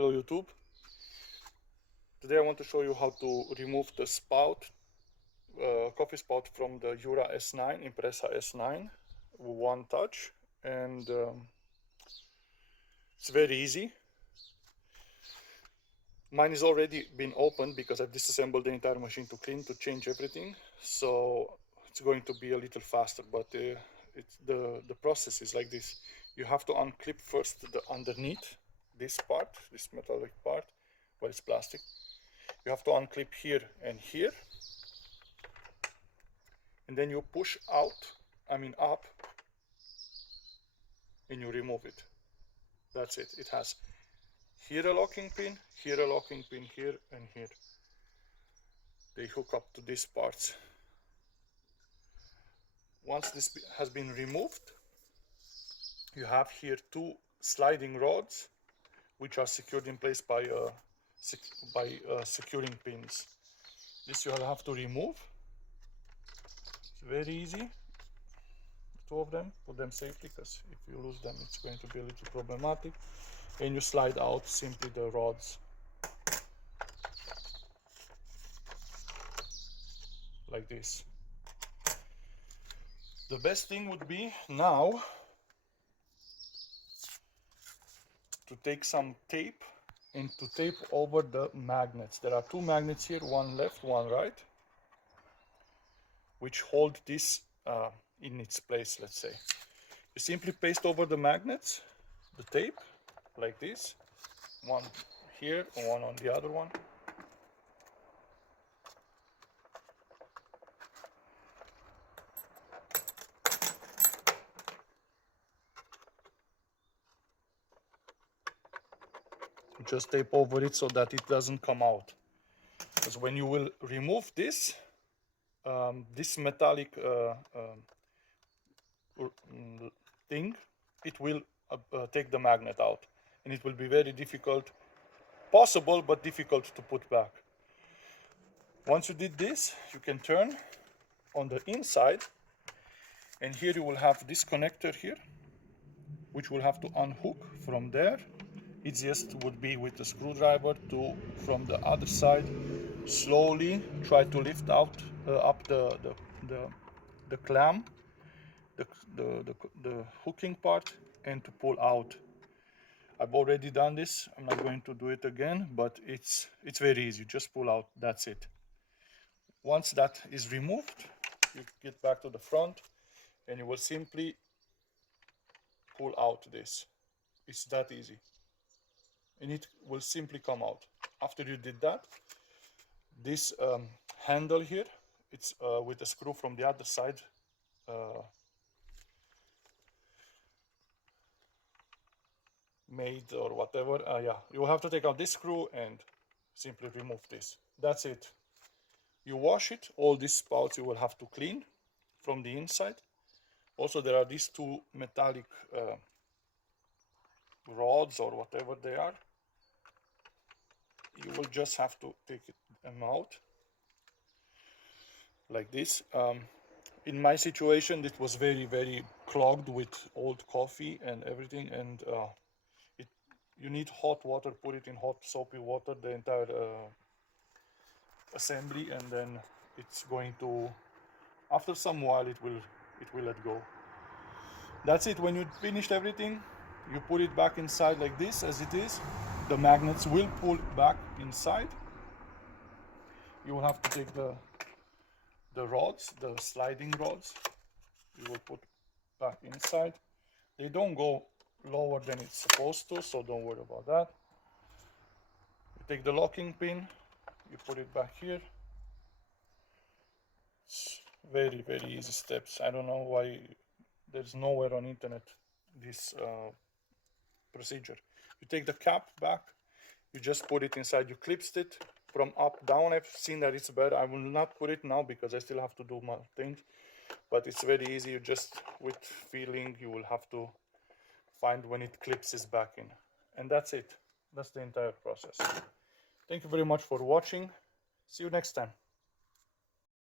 Hello YouTube. Today I want to show you how to remove the spout, coffee spout from the Jura S9, Impressa S9 with one touch, and it's very easy. Mine is already been opened because I've disassembled the entire machine to clean, to change everything, so it's going to be a little faster, but the process is like this. You have to unclip first the underneath, this part, this metallic part, well, it's plastic. You have to unclip here and here, and then you push out, up, and you remove it. That's it. It has here a locking pin, here a locking pin, here and here. They hook up to these parts. Once this has been removed, you have here two sliding rods which are secured in place by securing pins. This you will have to remove. It's very easy. Two of them, put them safely, because if you lose them it's going to be a little problematic. And you slide out simply the rods like this. The best thing would be now to take some tape and to tape over the magnets. There are two magnets here, one left, one right, which hold this in its place, let's say. You simply paste over the magnets the tape like this, one here and one on the other one. Just tape over it so that it doesn't come out, because when you will remove this this metallic thing, it will take the magnet out, and it will be very difficult, possible but difficult to put back. Once you did this, you can turn on the inside, and here you will have this connector here, which will have to unhook from there. Easiest would be with the screwdriver to, from the other side, slowly try to lift out up the clamp, the hooking part, and to pull out. I've already done this. I'm not going to do it again, but it's very easy. Just pull out. That's it. Once that is removed, you get back to the front, and you will simply pull out this. It's that easy, and it will simply come out. After you did that, this handle here, it's with a screw from the other side made or whatever. Yeah, you will have to take out this screw and simply remove this. That's it. You wash it. All these spouts you will have to clean from the inside. Also, there are these two metallic rods or whatever they are. You will just have to take them out like this. In my situation, it was very clogged with old coffee and everything, and you need hot water. Put it in hot soapy water, the entire assembly, and then it's going to, after some while, it will let go. That's it. When you finished everything, you put it back inside like this as it is. The magnets will pull back inside. You will have to take the rods, the sliding rods, you will put back inside. They don't go lower than it's supposed to, so don't worry about that. You take the locking pin, you put it back here. It's very easy steps. I don't know why there's nowhere on internet this procedure. You take the cap back, you just put it inside, you clipsed it from up down. I've seen that it's better. I will not put it now because I still have to do my things, but it's very easy. You just, with feeling, you will have to find when it clips back in, and that's it. That's the entire process. Thank you very much for watching. See you next time.